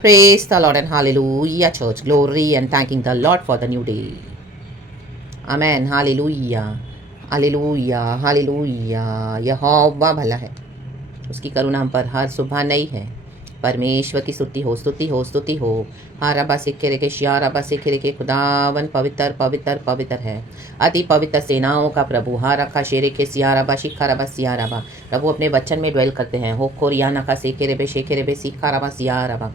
Praise the Lord and hallelujah, church. Glory and thanking the Lord for the new day. Amen. Hallelujah. Hallelujah. Hallelujah. यहोवा भला है, उसकी करुणा हम पर हर सुबह नई है। परमेश्वर की स्तुति हो, स्तुति हो, स्तुति हो। हाराबा सिक्के रे के श्याराबा सिक्के रे के खुदावन पवित्र पवित्र पवित्र है। अति पवित्र सेनाओं का प्रभु हारा का शेरे के सियाराबा शिखाराबा सियाराबा। प्रभु अपने वचन में ड्वेल करते हैं। हो खोरियाना का सेखे रे बे शेखे रे बे सिखाराबा सियाराबा।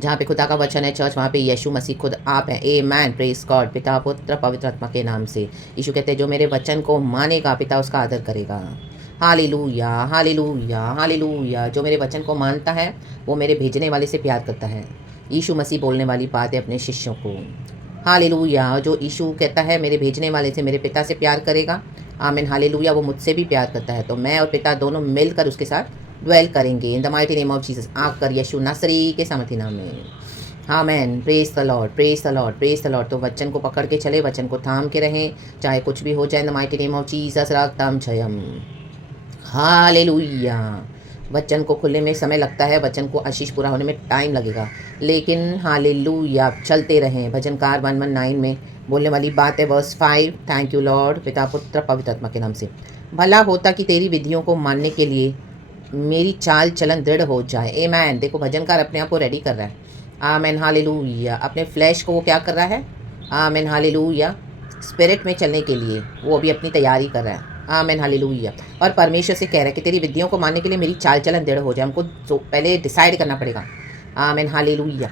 जहाँ पे खुदा का वचन है चर्च, वहाँ पे यीशु मसीह खुद आप हैं। आमेन। Praise God. पिता पुत्र पवित्र आत्मा के नाम से यीशु कहते हैं जो मेरे वचन को मानेगा पिता उसका आदर करेगा। Hallelujah hallelujah hallelujah. जो मेरे वचन को मानता है वो मेरे भेजने वाले से प्यार करता है। यीशु मसीह बोलने वाली बात है अपने शिष्यों को। हालेलुया। जो यीशु कहता है मेरे भेजने वाले से, मेरे पिता से प्यार करेगा। आमीन। हालेलुया। वो मुझसे भी प्यार करता है, तो मैं और पिता दोनों मिलकर उसके साथ ड्वेल करेंगे। In the mighty name of Jesus. आकर यीशु नासरी के सामर्थी नाम में। Amen. Praise the lord, praise the lord, praise the lord. तो वचन को पकड़ के चले, वचन को थाम के रहें, चाहे कुछ भी हो जाए। In the mighty name of Jesus रक्तम जयम। हालेलुया। वचन को खुलने में समय लगता है, वचन को आशीष पूरा होने में टाइम लगेगा, लेकिन हालेलुया चलते रहें। भजनकार 119 में बोलने वाली बात है, वर्स 5। Thank you Lord. पिता पुत्र पवित्र आत्मा के नाम से। भला होता कि तेरी विधियों को मानने के लिए मेरी चाल चलन दृढ़ हो जाए। आमेन। देखो भजनकार अपने आप को रेडी कर रहा है। आमेन। हालेलुया। अपने फ्लैश को वो क्या कर रहा है? आमेन। हालेलुया। स्पिरिट में चलने के लिए वो अभी अपनी तैयारी कर रहा है। आमेन। हालेलुया। और परमेश्वर से कह रहा है कि तेरी विधियों को मानने के लिए मेरी चाल चलन दृढ़ हो जाए। हमको पहले डिसाइड करना पड़ेगा। आमेन। हालेलुया।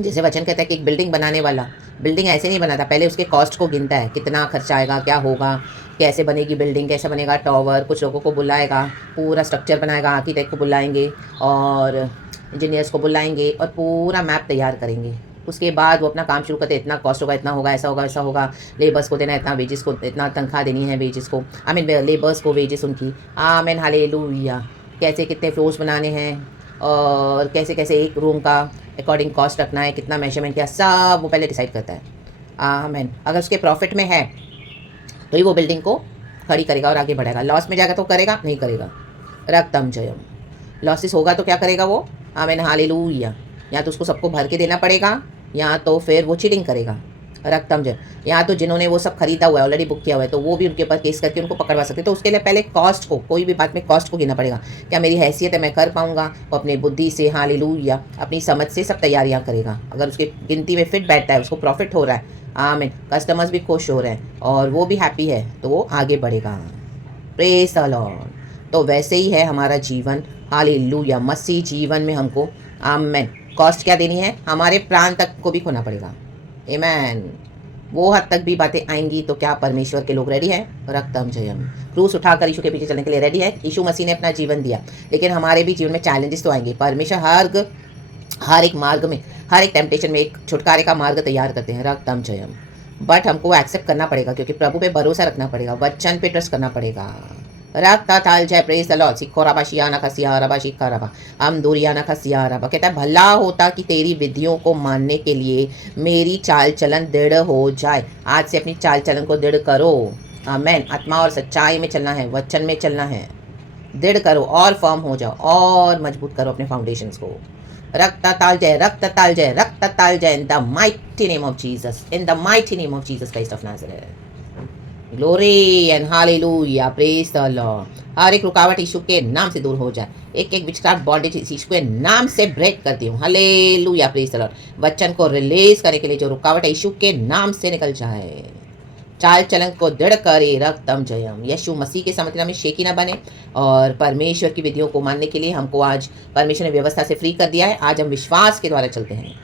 जैसे वचन कहता है कि एक बिल्डिंग बनाने वाला बिल्डिंग ऐसे नहीं बनाता, पहले उसके कॉस्ट को गिनता है, कितना खर्चा आएगा, क्या होगा, कैसे बनेगी बिल्डिंग, कैसे बनेगा टावर। कुछ लोगों को बुलाएगा, पूरा स्ट्रक्चर बनाएगा, आर्किटेक्ट को बुलाएंगे और इंजीनियर्स को बुलाएंगे और पूरा मैप तैयार करेंगे। उसके बाद वो अपना काम शुरू करते, इतना कॉस्ट होगा, इतना होगा, ऐसा होगा, ऐसा होगा, लेबर्स को देना इतना, वेजेस को इतना, तनख्वाह देनी है वेजेस को, आई मीन लेबर्स को वेजेस उनकी। आमीन। हालेलुया। कैसे कितने फ्लोर्स बनाने हैं और कैसे कैसे एक रूम का अकॉर्डिंग कॉस्ट रखना है, कितना मेजरमेंट किया, सब वो पहले डिसाइड करता है। आमीन। अगर उसके प्रॉफिट में है तो ही वो बिल्डिंग को खड़ी करेगा और आगे बढ़ेगा। लॉस में जाएगा तो करेगा नहीं करेगा। रक्तम जयम। लॉसेस होगा तो क्या करेगा वो? आमीन। हालेलुया। या तो उसको सबको भर के देना पड़ेगा, या तो फिर वो चीटिंग करेगा। रक्तम जय। या तो जिन्होंने वो सब खरीदा हुआ है, ऑलरेडी बुक किया हुआ है, तो वो भी उनके ऊपर केस करके उनको पकड़वा सकते हैं। तो उसके लिए पहले कॉस्ट को, कोई भी बात में कॉस्ट को गिनना पड़ेगा। क्या मेरी हैसियत है, मैं कर पाऊंगा? वो अपनी बुद्धि से, हालेलुया, अपनी समझ से सब तैयारियां करेगा। अगर उसकी गिनती में फिट बैठता है, उसको प्रॉफिट हो रहा है, आमीन, कस्टमर्स भी खुश हो रहे हैं और वो भी हैप्पी है, तो वो आगे बढ़ेगा। Praise the lord. तो वैसे ही है हमारा जीवन। हालेलुया। मसीह जीवन में हमको आमीन कॉस्ट क्या देनी है? हमारे प्राण तक को भी खोना पड़ेगा। आमेन। वो हद तक भी बातें आएंगी तो क्या परमेश्वर के लोग रेडी हैं? रक्तम जयम। क्रूस उठाकर यीशु के पीछे चलने के लिए रेडी है। यीशु मसीह ने अपना जीवन दिया, लेकिन हमारे भी जीवन में चैलेंजेस तो आएंगे। परमेश्वर हर एक मार्ग में, हर एक टेम्पटेशन में एक छुटकारे का मार्ग तैयार करते हैं। रक्तम जयम। बट हमको एक्सेप्ट करना पड़ेगा, क्योंकि प्रभु पे भरोसा रखना पड़ेगा, वचन पे ट्रस्ट करना पड़ेगा। रक्ता ताल जय। Praise the Lord. सिखो रबा शियाना खसिया रबा शिखा रबा हम दूरियाना खसिया रबा। कहता है भला होता कि तेरी विधियों को मानने के लिए मेरी चाल चलन दृढ़ हो जाए। आज से अपनी चाल चलन को दृढ़ करो। आमेन। आत्मा और सच्चाई में चलना है, वचन में चलना है। दृढ़ करो और फर्म हो जाओ और मजबूत करो अपने फाउंडेशंस को। रक्त ताल जय, रक्त ताल जय, रक्त ताल जय। In the mighty name of Jesus, in the mighty name of Jesus Christ of Nazareth. Glory and hallelujah. Praise the lord. हर एक रुकावट यीशु के नाम से दूर हो जाए। एक एक विचक्राफ्ट बॉन्डेज यीशु के नाम से ब्रेक करती हूँ। हालेलुया। Praise the Lord. वचन को रिलीज करने के लिए जो रुकावट है यीशु के नाम से निकल जाए। चाल चलन को दृढ़ करे। रक्तम जयम। यीशु मसीह के समर्थन में शेकी ना बने, और परमेश्वर की विधियों को मानने के लिए हमको आज परमेश्वर ने व्यवस्था से फ्री कर दिया है। आज हम विश्वास के द्वारा चलते हैं।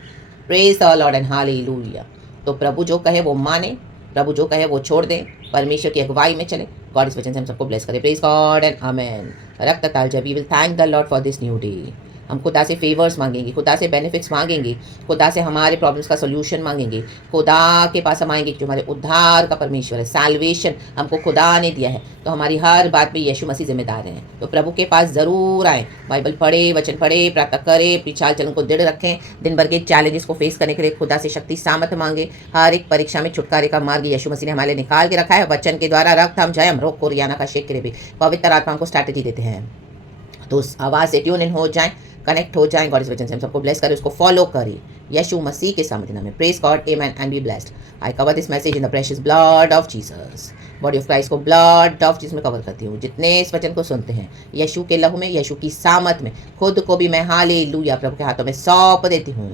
Praise the Lord and hallelujah. तो प्रभु जो कहे वो माने, प्रभु जो कहे वो छोड़ दें, परमेश्वर की अगुवाई में चले। गॉड इस वचन से हम सबको ब्लेस करे। Praise God and amen. रक्त ताल जय। We will thank the Lord for this new day. हम खुदा से फेवर्स मांगेंगे, खुदा से बेनिफिट्स मांगेंगे, खुदा से हमारे प्रॉब्लम्स का सोल्यूशन मांगेंगे। खुदा के पास हम आएंगे जो हमारे उद्धार का परमेश्वर है। सैल्वेशन हमको खुदा ने दिया है, तो हमारी हर बात में यीशु मसीह जिम्मेदार हैं। तो प्रभु के पास ज़रूर आएँ, बाइबल पढ़े, वचन पढ़े, प्रार्थना करें, अपनी चाल चलन को दृढ़ रखें। दिन भर के चैलेंजेस को फेस करने के लिए खुदा से शक्ति सामर्थ्य मांगे। हर एक परीक्षा में छुटकारे का मार्ग यीशु मसीह ने हमारे लिए निकाल के रखा है। वचन के द्वारा रक्त हम जयम रोक कोरियाना का शेख के भी पवित्र आत्मा को स्ट्रैटेजी देते हैं। तो उस आवाज़ से ट्यून इन हो जाएं। कनेक्ट हो जाएं गॉड इस वचन से, हम सबको ब्लेस करें, उसको फॉलो करें यीशु मसीह के सामर्थ्य नाम में। Praise God, amen and be blessed. I cover this message in the precious blood of Jesus. Body of Christ को ब्लड ऑफ जीसस में कवर करती हूँ। जितने इस वचन को सुनते हैं यीशु के लहू में, यीशु की सामर्थ में, खुद को भी मैं हालेलुया प्रभु के हाथों में सौंप देती हूँ।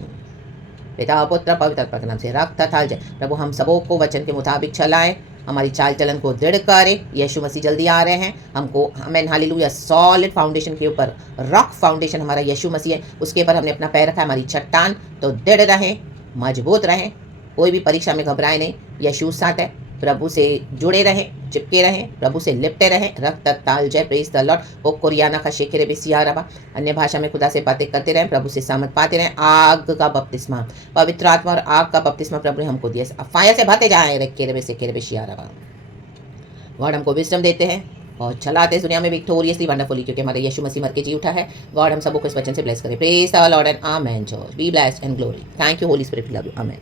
पिता पुत्र पवित्र आत्मा के नाम से रक्त तथा जय प्रभु हम सबों को वचन के मुताबिक चलाएं, हमारी चाल चलन को दृढ़ करें। यीशु मसीह जल्दी आ रहे हैं, हमको आमेन हालेलुया सॉलिड फाउंडेशन के ऊपर, रॉक फाउंडेशन हमारा यीशु मसीह है, उसके ऊपर हमने अपना पैर रखा है, हमारी चट्टान। तो दृढ़ रहें, मजबूत रहें, कोई भी परीक्षा में घबराए नहीं, यीशु साथ है। प्रभु से जुड़े रहें, चिपके रहें, प्रभु से लिपटे रहें। रक्त ताल जय, प्रेज द लॉर्ड। ओ कोरियाना का शेखरे बेसिया रबा, अन्य भाषा में खुदा से बातें करते रहें, प्रभु से सामत पाते रहें। आग का बपतिस्मा, पवित्र आत्मा और आग का बपतिस्मा प्रभु ने हमको दिया, फायर से भाते जाए रेकेरे बेसिया रबा। गॉड हमको विजडम देते हैं और चलाते इस दुनिया में विक्टोरियसली वंडरफुली, क्योंकि हमारे यीशु मसीह मर के जी उठा है। गॉड हम सबको इस वचन से ब्लेस करे। Praise the Lord and amen. Be blessed and glory. Thank you Holi spirit, love you, amen.